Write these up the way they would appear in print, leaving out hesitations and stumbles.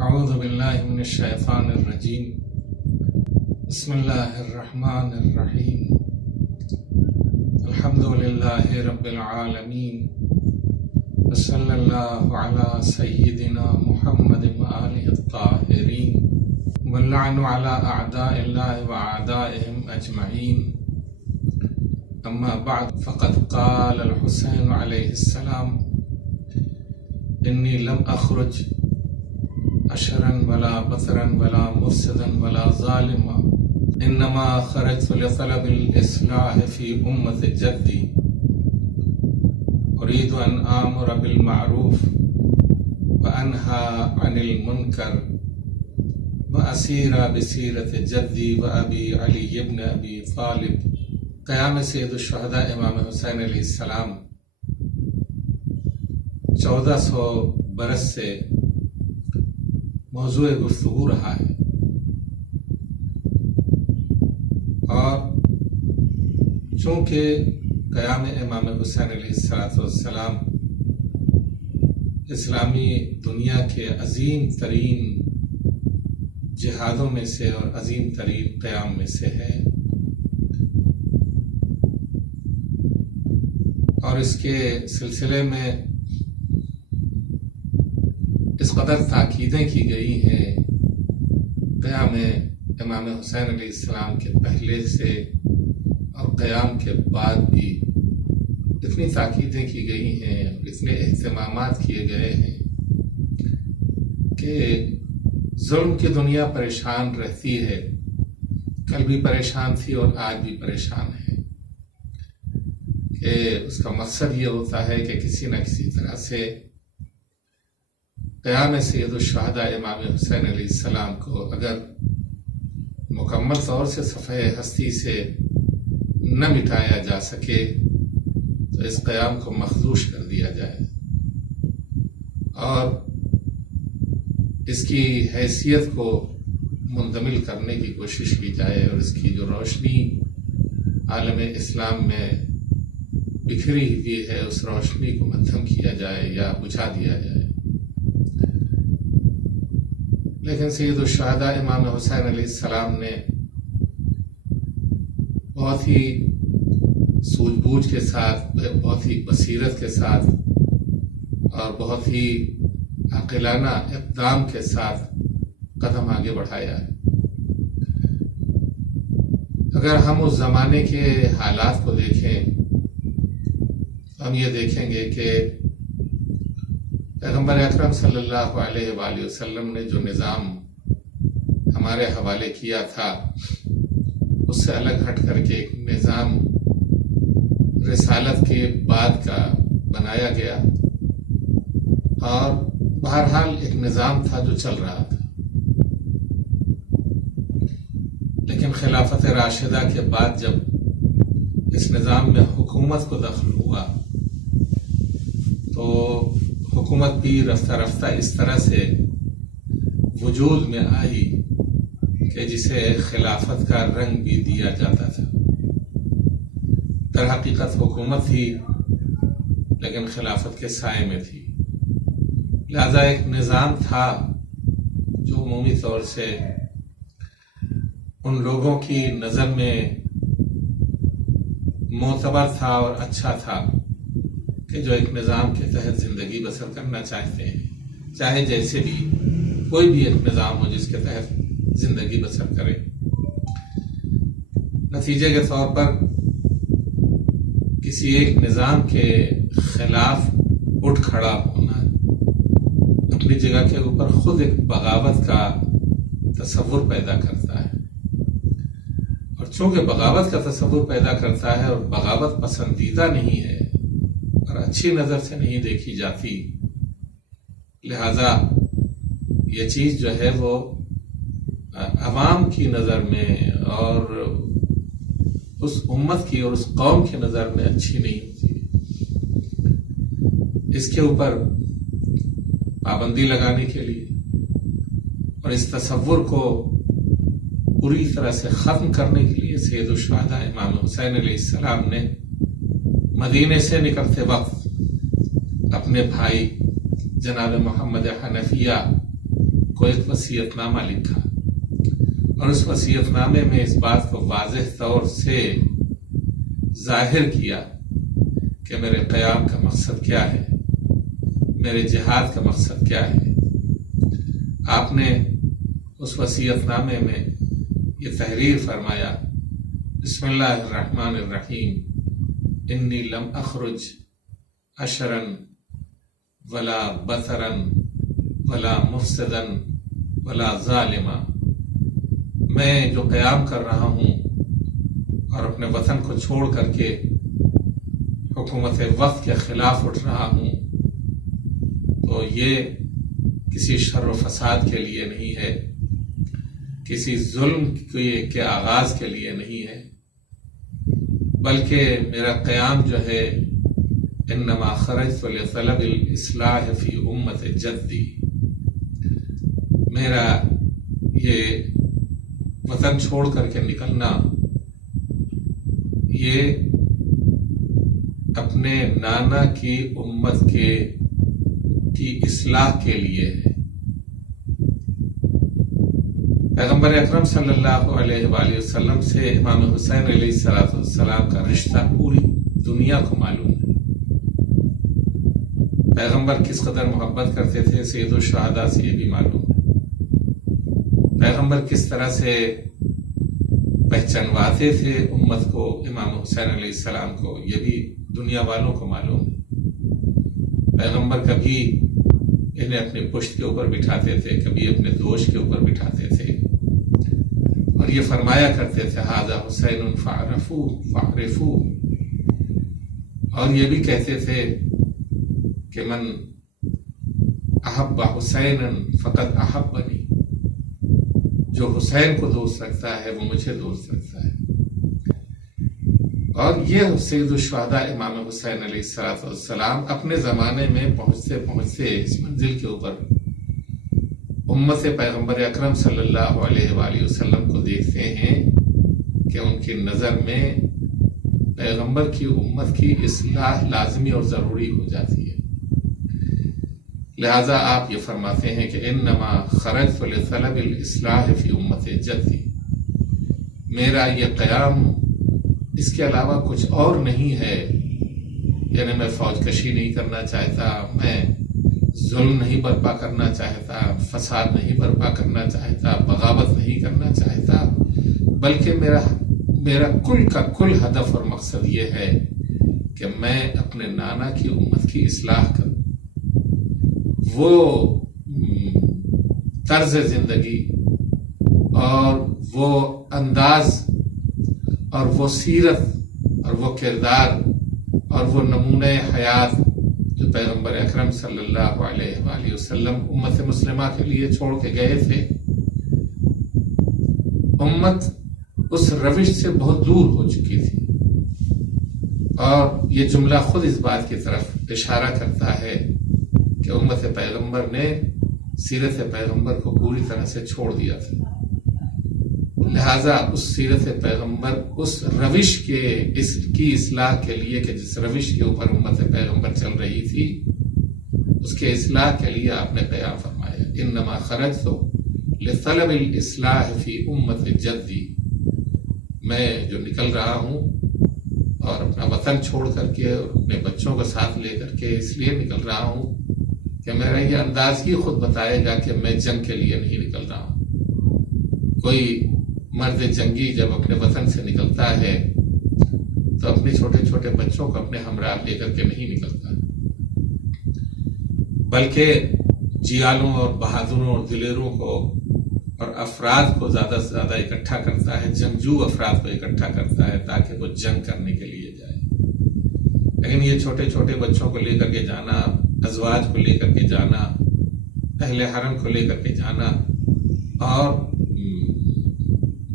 اعوذ باللہ من الشیطان الرجیم بسم اللہ الرحمن الرحیم الحمد للہ رب العالمین وصلی اللہ علی سیدنا محمد وآلہ الطاہرین واللعن علی اعداء اللہ واعدائهم اجمعین اما بعد فقد قال الحسین علیہ السلام انی لم اخرج اشرا ولا بطرا ولا مفسدا ولا ظالما انما خرجت لطلب الاصلاح في امة جدي اريد ان امر بالمعروف وانهى عن المنكر واسير بسيرة جدي وابي علي بن ابي طالب. قیام سید الشہداء امام حسین علیہ السلام 1400 برس سے موضوع گفتگو رہا ہے، اور چونکہ قیام امام حسین علیہ السلام اسلامی دنیا کے عظیم ترین جہادوں میں سے اور عظیم ترین قیام میں سے ہے، اور اس کے سلسلے میں اس قدر تاکیدیں کی گئی ہیں قیام امام حسین علیہ السلام کے پہلے سے اور قیام کے بعد بھی اتنی تاکیدیں کی گئی ہیں اور اتنے اہتمامات کیے گئے ہیں کہ ظلم کی دنیا پریشان رہتی ہے، کل بھی پریشان تھی اور آج بھی پریشان ہے، کہ اس کا مقصد یہ ہوتا ہے کہ کسی نہ کسی طرح سے قیام سید الشہداء امام حسین علیہ السلام کو اگر مکمل طور سے صفحہ ہستی سے نہ مٹایا جا سکے تو اس قیام کو مخدوش کر دیا جائے اور اس کی حیثیت کو مندمل کرنے کی کوشش کی جائے، اور اس کی جو روشنی عالم اسلام میں بکھری ہوئی ہے اس روشنی کو مدھم کیا جائے یا بجھا دیا جائے. لیکن سید الشہداء امام حسین علیہ السلام نے بہت ہی سوجھ بوجھ کے ساتھ، بہت ہی بصیرت کے ساتھ اور بہت ہی عاقلانہ اقدام کے ساتھ قدم آگے بڑھایا ہے. اگر ہم اس زمانے کے حالات کو دیکھیں تو ہم یہ دیکھیں گے کہ پیغمبر اکرم صلی اللہ علیہ وآلہ وسلم نے جو نظام ہمارے حوالے کیا تھا اس سے الگ ہٹ کر کے ایک نظام رسالت کے بعد کا بنایا گیا، اور بہرحال ایک نظام تھا جو چل رہا تھا. لیکن خلافت راشدہ کے بعد جب اس نظام میں حکومت کو دخل ہوا تو حکومت بھی رفتہ رفتہ اس طرح سے وجود میں آئی کہ جسے خلافت کا رنگ بھی دیا جاتا تھا. در حقیقت حکومت تھی لیکن خلافت کے سائے میں تھی، لہذا ایک نظام تھا جو عمومی طور سے ان لوگوں کی نظر میں معتبر تھا اور اچھا تھا کہ جو ایک نظام کے تحت زندگی بسر کرنا چاہتے ہیں، چاہے جیسے بھی کوئی بھی ایک نظام ہو جس کے تحت زندگی بسر کرے. نتیجے کے طور پر کسی ایک نظام کے خلاف اٹھ کھڑا ہونا اپنی جگہ کے اوپر خود ایک بغاوت کا تصور پیدا کرتا ہے، اور چونکہ بغاوت کا تصور پیدا کرتا ہے اور بغاوت پسندیدہ نہیں ہے اور اچھی نظر سے نہیں دیکھی جاتی، لہذا یہ چیز جو ہے وہ عوام کی نظر میں اور اس امت کی اور اس قوم کی نظر میں اچھی نہیں ہوتی. اس کے اوپر پابندی لگانے کے لیے اور اس تصور کو پوری طرح سے ختم کرنے کے لیے سید الشہداء امام حسین علیہ السلام نے مدینے سے نکلتے وقت اپنے بھائی جناب محمد حنفیہ کو ایک وصیت نامہ لکھا اور اس وصیت نامے میں اس بات کو واضح طور سے ظاہر کیا کہ میرے قیام کا مقصد کیا ہے، میرے جہاد کا مقصد کیا ہے۔ آپ نے اس وصیت نامے میں یہ تحریر فرمایا، بسم اللہ الرحمن الرحیم، انی لم اخرج اشرا ولا بطرا ولا مفسدا ولا ظالما، میں جو قیام کر رہا ہوں اور اپنے وطن کو چھوڑ کر کے حکومت وقت کے خلاف اٹھ رہا ہوں، تو یہ کسی شر و فساد کے لیے نہیں ہے، کسی ظلم کے آغاز کے لیے نہیں ہے، بلکہ میرا قیام جو ہے انما خرجت لطلب الاصلاح فی امت جدی، میرا یہ وطن چھوڑ کر کے نکلنا یہ اپنے نانا کی امت کی اصلاح کے لیے ہے۔ پیغمبر اکرم صلی اللہ علیہ وآلہ وسلم سے امام حسین علیہ السلام کا رشتہ پوری دنیا کو معلوم ہے۔ پیغمبر کس قدر محبت کرتے تھے سید الشہداء سے یہ بھی معلوم ہے۔ پیغمبر کس طرح سے پہچانواتے تھے امت کو، امام حسین علیہ السلام کو، یہ بھی دنیا والوں کو معلوم ہے۔ پیغمبر کبھی انہیں اپنی پشت کے اوپر بٹھاتے تھے، کبھی اپنے دوش کے اوپر بٹھاتے تھے اور یہ فرمایا کرتے تھے ھذا حسین فاعرفوہ، اور یہ بھی کہتے تھے کہ من احب حسینا فقد احبنی، جو حسین کو دوست رکھتا ہے وہ مجھے دوست رکھتا ہے۔ اور یہ سید الشہداء امام حسین علیہ السلام اپنے زمانے میں پہنچتے پہنچتے اس منزل کے اوپر امت پیغمبر اکرم صلی اللہ علیہ وآلہ وسلم کو دیکھتے ہیں کہ ان کی نظر میں پیغمبر کی امت کی اصلاح لازمی اور ضروری ہو جاتی ہے۔ لہذا آپ یہ فرماتے ہیں کہ انما خرجت لطلب الاصلاح فی امت جدی، میرا یہ قیام اس کے علاوہ کچھ اور نہیں ہے، یعنی میں فوج کشی نہیں کرنا چاہتا، میں ظلم نہیں برپا کرنا چاہتا، فساد نہیں برپا کرنا چاہتا، بغاوت نہیں کرنا چاہتا، بلکہ میرا کل کا کل ہدف اور مقصد یہ ہے کہ میں اپنے نانا کی امت کی اصلاح کروں۔ وہ طرز زندگی اور وہ انداز اور وہ سیرت اور وہ کردار اور وہ نمونہ حیات جو پیغمبر اکرم صلی اللہ علیہ وآلہ وسلم امت مسلمہ کے لیے چھوڑ کے گئے تھے، امت اس روش سے بہت دور ہو چکی تھی، اور یہ جملہ خود اس بات کی طرف اشارہ کرتا ہے کہ امت پیغمبر نے سیرت پیغمبر کو پوری طرح سے چھوڑ دیا تھا۔ لہذا اس سیرت پیغمبر، اس روش کی اصلاح کے لیے کہ جس روش کے اوپر امت پیغمبر چل رہی تھی، اس کے اصلاح کے لیے آپ نے قیام فرمایا، انما خرجت لطلب الاصلاح فی امت جدی، میں جو نکل رہا ہوں اور اپنا وطن چھوڑ کر کے اور اپنے بچوں کو ساتھ لے کر کے اس لیے نکل رہا ہوں کہ میرا یہ انداز ہی خود بتائے گا کہ میں جنگ کے لیے نہیں نکل رہا ہوں۔ کوئی مرد جنگی جب اپنے وطن سے نکلتا ہے تو اپنے چھوٹے چھوٹے بچوں کو اپنے ہمراہ لے کر کے نہیں نکلتا، بلکہ جیالوں اور بہادروں اور دلیروں کو اور افراد کو زیادہ سے زیادہ اکٹھا کرتا ہے، جنگجو افراد کو اکٹھا کرتا ہے تاکہ وہ جنگ کرنے کے لیے جائے۔ لیکن یہ چھوٹے چھوٹے بچوں کو لے کر کے جانا، ازواج کو لے کر کے جانا، اہل حرم کو لے کر کے جانا اور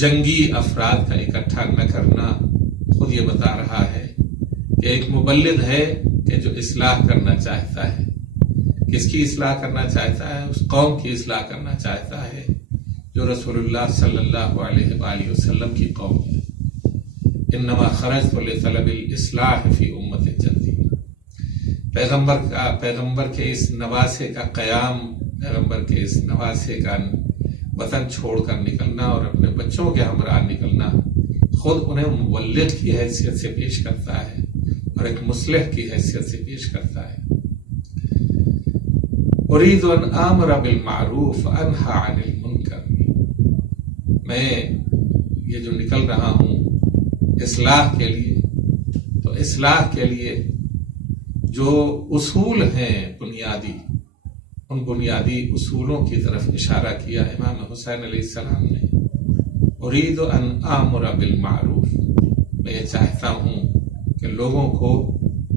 جنگی افراد کا اکٹھا نہ کرنا خود یہ بتا رہا ہے کہ ایک مبلغ ہے کہ جو اصلاح کرنا چاہتا ہے۔ کس کی اصلاح کرنا چاہتا ہے؟ اس قوم کی اصلاح کرنا چاہتا ہے جو رسول اللہ صلی اللہ علیہ وآلہ وسلم کی قوم ہے۔ انما خرجت لطلب الاصلاح فی امت جدی، پیغمبر کے اس نواسے کا قیام، پیغمبر کے اس نواسے کا وطن چھوڑ کر نکلنا اور اپنے بچوں کے ہمراہ نکلنا خود انہیں مبلغ کی حیثیت سے پیش کرتا ہے اور ایک مصلح کی حیثیت سے پیش کرتا ہے۔ اريد ان آمر بالمعروف انہی عن المنکر، میں یہ جو نکل رہا ہوں اصلاح کے لیے، تو اصلاح کے لیے جو اصول ہیں بنیادی، ان بنیادی اصولوں کی طرف اشارہ کیا امام حسین علیہ السلام نے۔ اريد ان آمر بالمعروف، میں یہ چاہتا ہوں کہ لوگوں کو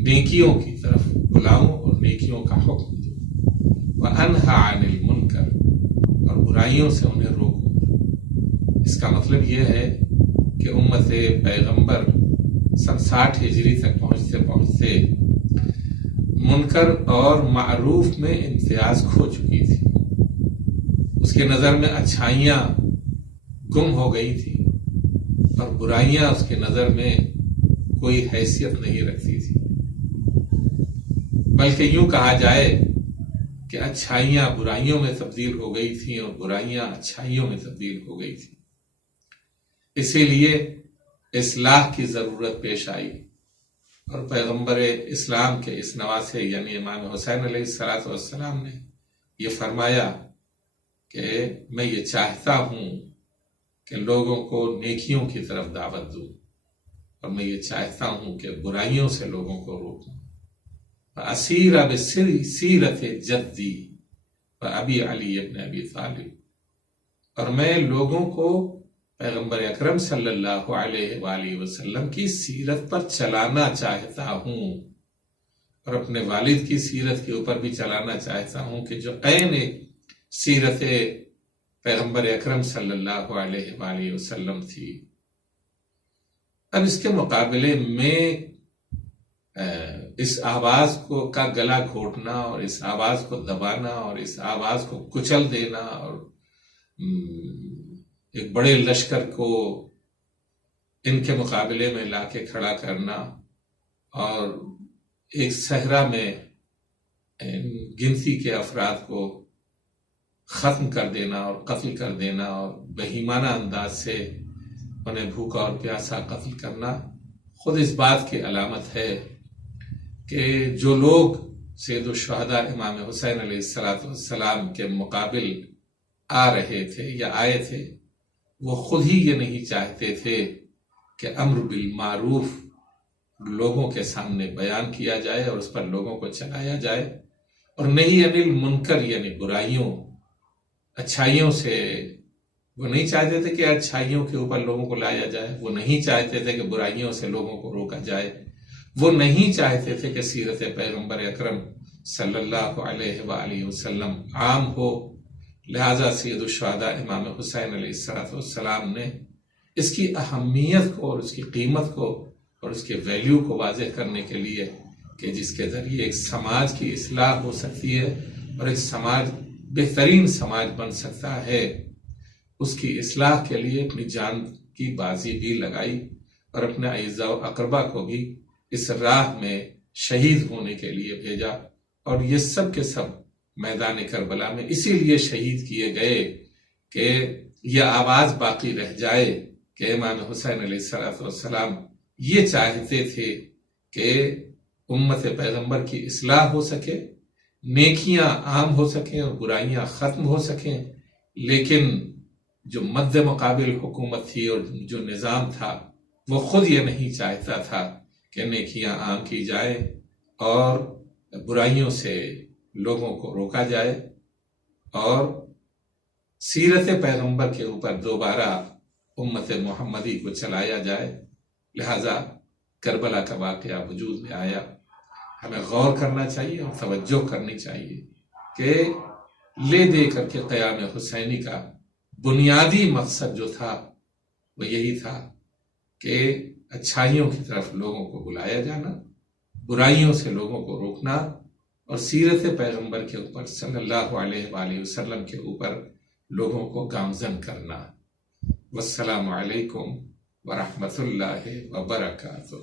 نیکیوں کی طرف بلاؤں اور نیکیوں کا حکم دوں، وانہی عن المنکر، اور برائیوں سے انہیں روکوں۔ اس کا مطلب یہ ہے کہ امت پیغمبر سن 60 ہجری تک پہنچتے پہنچتے منکر اور معروف میں امتیاز کھو چکی تھی، اس کے نظر میں اچھائیاں گم ہو گئی تھی اور برائیاں اس کے نظر میں کوئی حیثیت نہیں رکھتی تھی، بلکہ یوں کہا جائے کہ اچھائیاں برائیوں میں تبدیل ہو گئی تھیں اور برائیاں اچھائیوں میں تبدیل ہو گئی تھیں۔ اسی لیے اصلاح کی ضرورت پیش آئی اور پیغمبر اسلام کے اس نواسے یعنی امام حسین علیہ السلام نے یہ فرمایا کہ میں یہ چاہتا ہوں کہ لوگوں کو نیکیوں کی طرف دعوت دوں اور میں یہ چاہتا ہوں کہ برائیوں سے لوگوں کو روکوں۔ اسیر بسیرت جدی ابی علی ابن ابی طالب، اور میں لوگوں کو پیغمبر اکرم صلی اللہ علیہ وآلہ وسلم کی سیرت پر چلانا چاہتا ہوں اور اپنے والد کی سیرت کے اوپر بھی چلانا چاہتا ہوں کہ جو عین ایک سیرت پیغمبر اکرم صلی اللہ علیہ وآلہ وسلم تھی۔ اب اس کے مقابلے میں اس آواز کا گلا گھونٹنا اور اس آواز کو دبانا اور اس آواز کو کچل دینا اور ایک بڑے لشکر کو ان کے مقابلے میں لا کے کھڑا کرنا اور ایک صحرا میں گنتی کے افراد کو ختم کر دینا اور قتل کر دینا اور بہیمانہ انداز سے انہیں بھوکا اور پیاسا قتل کرنا خود اس بات کی علامت ہے کہ جو لوگ سید الشہداء امام حسین علیہ السلام کے مقابل آ رہے تھے یا آئے تھے، وہ خود ہی یہ نہیں چاہتے تھے کہ امر بالمعروف لوگوں کے سامنے بیان کیا جائے اور اس پر لوگوں کو چلایا جائے، اور نہیں انل منکر یعنی برائیوں، اچھائیوں سے وہ نہیں چاہتے تھے کہ اچھائیوں کے اوپر لوگوں کو لایا جائے، وہ نہیں چاہتے تھے کہ برائیوں سے لوگوں کو روکا جائے، وہ نہیں چاہتے تھے کہ سیرت پیغمبر اکرم صلی اللہ علیہ وآلہ وسلم عام ہو۔ لہذا سید الشہداء امام حسین علیہ السلام نے اس کی اہمیت کو اور اس کی قیمت کو اور اس کے ویلیو کو واضح کرنے کے لیے کہ جس کے ذریعے ایک سماج کی اصلاح ہو سکتی ہے اور ایک سماج بہترین سماج بن سکتا ہے، اس کی اصلاح کے لیے اپنی جان کی بازی بھی لگائی اور اپنے اعزاء و اقربا کو بھی اس راہ میں شہید ہونے کے لیے بھیجا، اور یہ سب کے سب میدان کربلا میں اسی لیے شہید کیے گئے کہ یہ آواز باقی رہ جائے کہ امام حسین علیہ السلام یہ چاہتے تھے کہ امت پیغمبر کی اصلاح ہو سکے، نیکیاں عام ہو سکیں اور برائیاں ختم ہو سکیں، لیکن جو مد مقابل حکومت تھی اور جو نظام تھا وہ خود یہ نہیں چاہتا تھا کہ نیکیاں عام کی جائے اور برائیوں سے لوگوں کو روکا جائے اور سیرت پیغمبر کے اوپر دوبارہ امت محمدی کو چلایا جائے۔ لہذا کربلا کا واقعہ وجود میں آیا۔ ہمیں غور کرنا چاہیے اور توجہ کرنی چاہیے کہ لے دے کر کے قیام حسینی کا بنیادی مقصد جو تھا وہ یہی تھا کہ اچھائیوں کی طرف لوگوں کو بلایا جانا، برائیوں سے لوگوں کو روکنا اور سیرت پیغمبر کے اوپر صلی اللہ علیہ وآلہ وسلم کے اوپر لوگوں کو گامزن کرنا۔ والسلام علیکم ورحمۃ اللہ وبرکاتہ۔